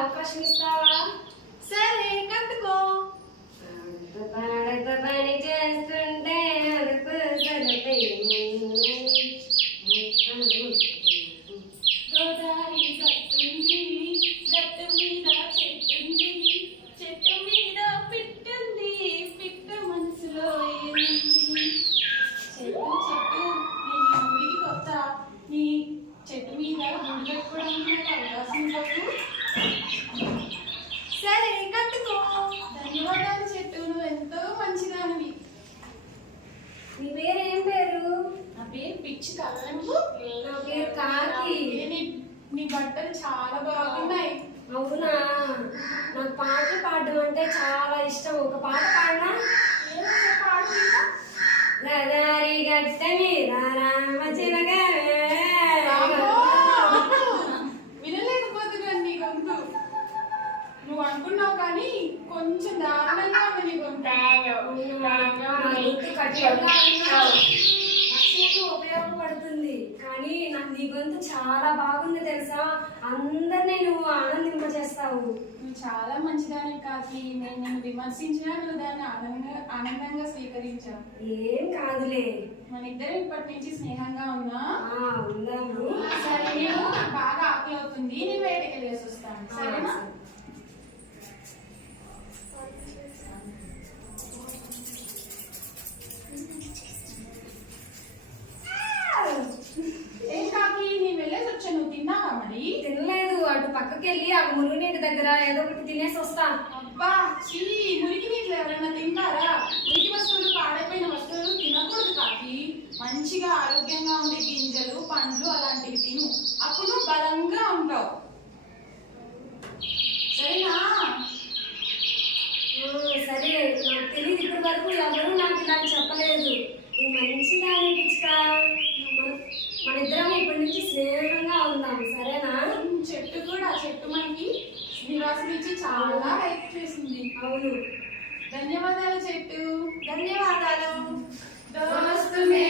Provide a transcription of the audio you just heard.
అవకాశం ఇస్తావా? సరే కట్టుకో. పని చేస్తుంటే అదుపు గోదావరి గట్టుంది, గట్టు మీద చెట్టుంది, చెట్టు మీద పిట్టుంది, పిట్ట మనసులో ఏముంది? చెట్టు చెట్టు నేను ఊరికి కొత్త, నీ చెట్టు మీద గుడి పెట్టుకోవడానికి నాకు అవకాశం ఇవ్వకు. సరే కట్టుకో. ధన్యవాదాలు చెట్టు, నువ్వు ఎంతో మంచిదానివి. నీ పేరు ఏం పేరు? నా పేరు పిచ్చి కదా నువ్వు? నా పేరు కాకి. నీ బట్టలు చాలా బాగున్నాయి. అవునా, నాకు పాటలు పాడడం అంటే చాలా ఇష్టం. ఒక పాట పాడనా? గదారి గట్ట మీద రామ చిలక వినలేకపోతున్నాను నీ గొంతు. నువ్వు అనుకున్నావు కానీ కొంచెం దారుణంగా ఉంది నీ గొంతు. రక్షణకు ఉపయోగపడుతుంది, కానీ నాకు నీ గొంతు చాలా బాగుంది తెలుసా. అందరినీ నువ్వు ఆనందింపజేస్తావు. నువ్వు చాలా మంచిదాని కాకి. నేను నిన్ను విమర్శించినా నువ్వు దాన్ని ఆనందంగా స్వీకరించావు. ఏం కాదులే, మన ఇద్దరం ఇప్పటి నుంచి స్నేహంగా ఉన్నా. ఉందాము. సరే, నేను బాగా ఆకలి అవుతుంది, నేను బయటకు వెళ్ళేసి వస్తాను. సరేనా? ఏం కాకి, నేను వెళ్ళేసి వచ్చాను. నువ్వు తిన్నావా మరి? తినలేదు. అటు పక్కకి వెళ్ళి ఆ మురుగునీటి దగ్గర ఏదో ఒకటి తినేసి వస్తా. అబ్బా చీ, మురికి నీళ్ళు ఎవరైనా తింటారా? మురికి వస్తువులు, పాడైపోయిన వస్తువులు తినకూడదు కాకి. మంచిగా ఆరోగ్యంగా ఉండే గింజలు, పండ్లు అలాంటివి తిను. అప్పుడు నువ్వు బలంగా ఉంటావు. సరేనా? సరే, నాకు తెలియదు ఇప్పటి వరకు ఎవరు నాకు ఇలా చెప్పలేదు. ఈ మంచి దాని పిచ్చుక, మన ఇద్దరం ఇప్పటి నుంచి స్నేహంగా ఉందాం. సరేనా? చెట్టు కూడా, చెట్టు మనకి నివాసం ఇచ్చి చాలా హెల్ప్ చేసింది. అవును. ధన్యవాదాలు చెట్టు. ధన్యవాదాలు. దోస్తు మే